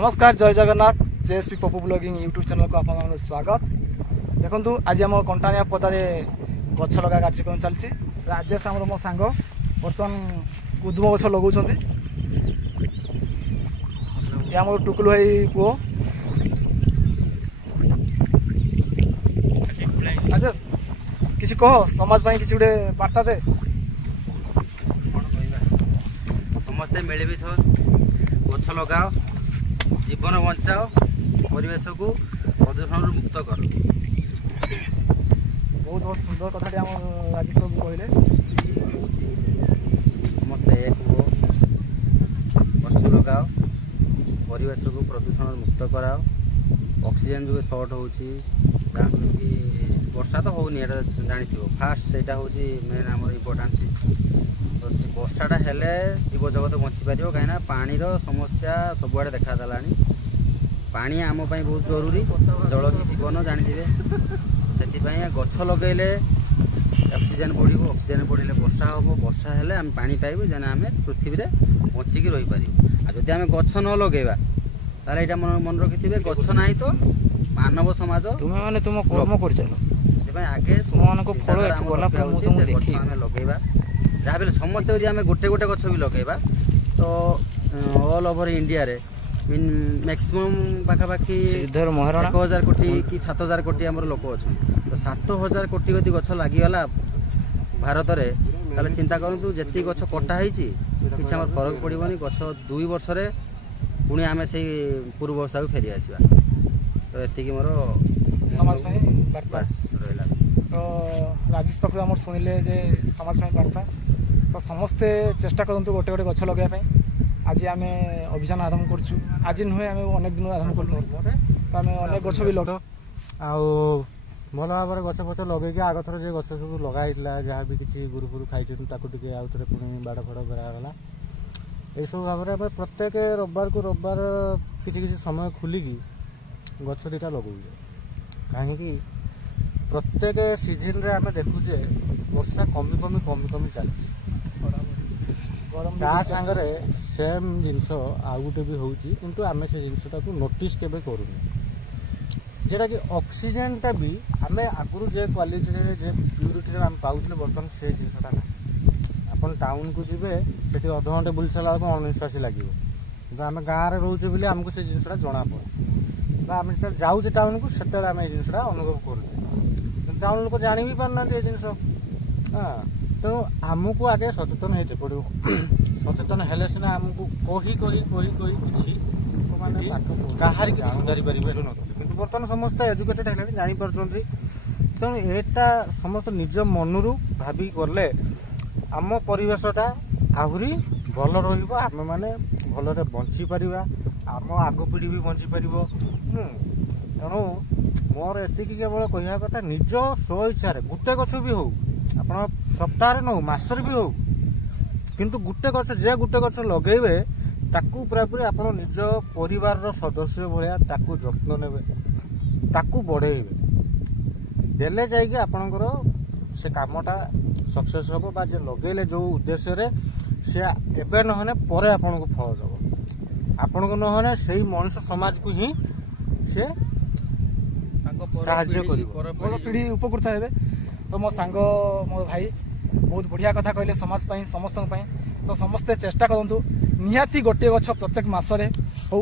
नमस्कार जय Jagannath JSP Pappu blogging YouTube channel को आप स्वागत। देखो आज आम कंटाणिया पदार गछ लगा कार्यक्रम चलती। राजेश आम मो सांग बर्तमान कुदुम गछ लगाऊँ। ये आम टुकुल भाई पुओ राजेश किसी कह समाज किसी गोटे बार्ता दे। समस्ते मिलमिश गछ लगाओ, जीवन बचाओ, परिवेश को प्रदूषण मुक्त कर। बहुत बहुत सुंदर कथाटी आम राजेश बाबू कहले। समस्ते एक हो, गछ लगाओ, परिवेश को प्रदूषण मुक्त कराओ। ऑक्सीजन जो सर्ट होची वर्षा तो होनी जानी फास्ट से मेन आम इम्पोर्टाट। तो वर्षाटा हेले जीव जगत बंची पार कहीं पानी समस्या सबुआड़े देखा देलानी। पानी आम बहुत जरूरी, जल भी जीवन जानते। से गछ लगेले ऑक्सीजन बढ़, ऑक्सीजन बढ़ले वर्षा हम, वर्षा हेले आम पानी पाइबू जेने आम पृथ्वी में बचिकी रही पार। जदि आम गछ न लगेबा ताले एटा मन रखि गछ ना तो मानव समाज तुम्हें माने तुम कर्म कर चलो आगे फल लगेबा। जहाँ भी समस्ते यदि आम गोटे गोटे गछ भी लगेबा तो ऑल ओवर इंडिया रे मैक्सिमम पाखापाखि 1000 कोटी कि 7000 कोटी आम लोक अच्छा। तो 7000 कोटी यदि गछ लगिगला भारत में ताले चिंता करूँ जी गछ कटा कि फरक पड़ोनी। गछ 2 वर्ष पुणी आम से पूर्व अवस्था को फेरी आसवा। तो ये मोर समाज बास रहा। तो राजेश पाखु आम शुणिले जे समाज बार्ता। तो समस्ते चेष्टा करूँ गोटे गोटे गछ लगे। आज आम अभियान आरंभ करूँ। आज नुहे आम अनेक दिन आरंभ करूँ। तो आम अनेक गछ भी लगा भल भाव में गछ फच लगे। आग थर जो गछ सब लगाई जहाँ भी किसी गुरु फुरु खाई टे आउ थे पुणी बाड़ फाड़ बेरागला। यही सब भाव में प्रत्येक रविवार को रविवार किसी समय खोलिकी गछ दुटा लगाऊ। कहीं प्रत्येक सीजन रे आम देखुचे वर्षा कमी कमी कमी कमी चलती। सागर सेम जिनस आउ गोटे भी होची, किंतु आम से जिनसा को नोटिस केबे करूनी। जेटा कि ऑक्सीजनटा भी आम आगुरी जे क्वालिटी जे प्यूरिटी आम पाऊले बर्तमान से जिनसा ना। अपन टाउन को जीवे से अध घंटे बुली सारा अनिश्वासी लगे। कि आम गाँव में रोचे बोली आमको से जिनसा जना पड़े। आम जो जाऊे टाउन को से आम ये जिनसा अनुभव करुचे। टाउन लोक जानी भी पारना ये जिनस। हाँ तेणु आमको आगे सचेतन होते पड़ो। सचेतन हेले सीना आमको कही कही कही कही किसी कहार कि सुधारी पारे कि बर्तमान समस्त एजुकेटेड है जापर। तेणु एटा समस्त निज मनरू भावी गले आम परिवेशटा आहरी भल रम मैंने भलरे बंची पार। आम आग पीढ़ी भी बंची पार। तेणु मोर एति केवल कह कथा निज स्व इच्छा गोटे गछ भी हो आप सप्ताह न हो मसर भी हो, किंतु गोटे गछ जे गोटे गछ लगेबे ताकू पूरापूरी आप निज परिवार सदस्य भाया ताकू जत्न नेबे, ताकू बढ़ेबे। देले जाइए आपणकर से कामटा सक्सेस हम बा जे लगेले जो उद्देश्य रे से एबे नहने परे आपन को फल दब। आपन को नहने सही मनुष्य समाज को ही से साहाय्य करिवो, पीढ़ी उपकृत हेबे। तो मो सांग मो भाई बहुत बढ़िया कथा कहले समाज पाई समस्त पाई। तो समस्ते चेष्टा करंतु निहाती गोटे गछ प्रत्येक मासरे हो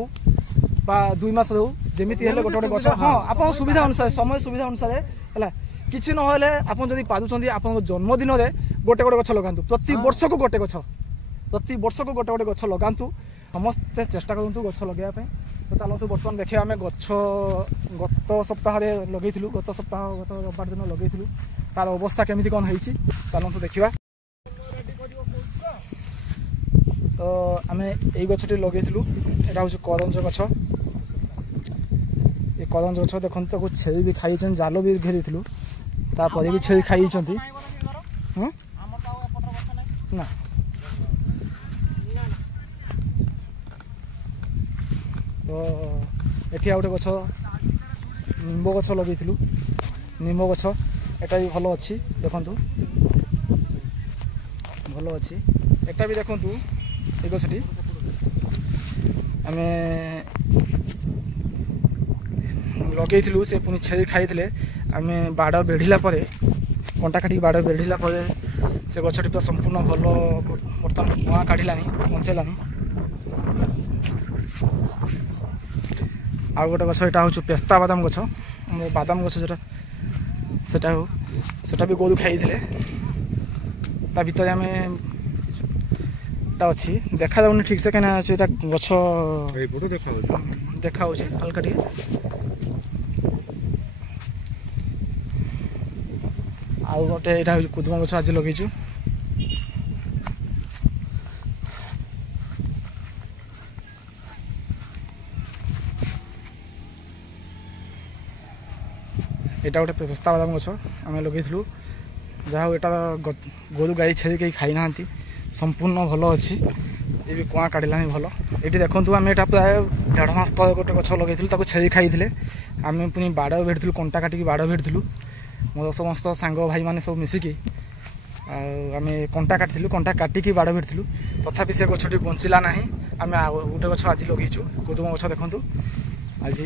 बा 2 मास हो जेमिति हेले गोटे गोटे गछ। हाँ आपन सुविधा अनुसार समय सुविधा अनुसार हैला किछि न होले आपन जदि पादुछंती आपन जन्मदिन रे गोटे गोटे गछ लगांतु। प्रति वर्ष को गोटे गछ, प्रति वर्ष को गोटे गोटे गछ लगांतु। समस्ते चेष्टा करंतु गछ लगाया पे। तो चलतु बर्तमान देखिए आम गछ गत सप्ताह लगे, गत सप्ताह गत रविवार दिन लगे तार अवस्था केमिति कौन होइछि चलतु देखिबा। तो आम यही गछटी लगे एटा हूँ करंज गछ। ये करंज गछ देखते छेली भी खाई जाल भी घेरी तापर भी छेली खाई ना। तो एठी गोटे गछ निम्ब गछ लगे निम्ब गछ एटा भी भल अच्छी देखु भल अच्छी एटा भी देखु ये गछटी आमे लगेइथिलु से पुनी छेली खाइथिले आमे बाड़ बेढ़िला परे कंटा काटी बाड़ बेढ़िला परे से गछटी पूरा संपूर्ण भल बर्तमान कुआ काढ़िलानी बंचेलानी आ गोटे गछ एटा हूँ पेस्ता बादाम गछ बादाम गछ जोटा सेटा भी गोरु खाइथिले ता भीतर आम अच्छी देखा जाऊनी ठीक से कहना अच्छे गछ देखा हल्का टे आउ गोटे यहाँ हूँ कुदुम गछ आज लगेचु एटा गोटे पेस्ता बादाम गछ आम लगे जहाँ यहाँ गोरु गाई छेली कहीं खाई ना संपूर्ण भल अच्छी ये भी कुआ काढ़लानी भल ये देखूँ आम यहाँ प्राय 1.5 मास तले गोटे गछ लगे छेली खाई आम पुणी बाड़ भेटू कंटा काटिकी बाड़ भेटू मोर समस्त सांग भाई मैंने सब मिसिकी आम कंटा काटू कंटा काटिकी बाड़ भेटू तथापि से गछटी बंचला ना आम गोटे गछ आज लगेचु गोदुम गछ देखूँ आज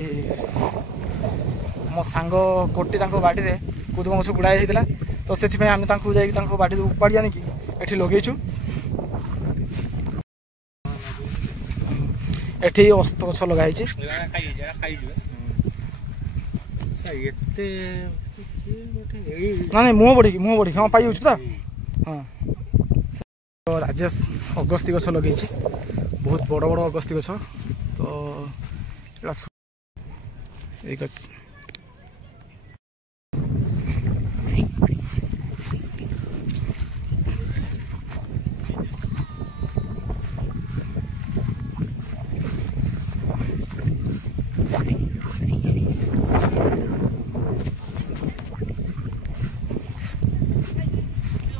मो सांग कोटी बाड़ी में गोदुम गछ गुड़ाए होता तो से आम बाड़ी उपाड़ी आनिकी एठी लगेचु एठी अस्त गछ लगाई ना नहीं मुँह बढ़ी हाँ पाई हाँ राजेश अगस्ती गछ लगे बहुत बड़ बड़ अगस्ती गछ तो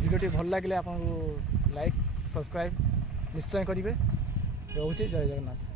वीडियो भल लगे आपको लाइक सब्सक्राइब निश्चय करेंगे रोचे जय जगन्नाथ।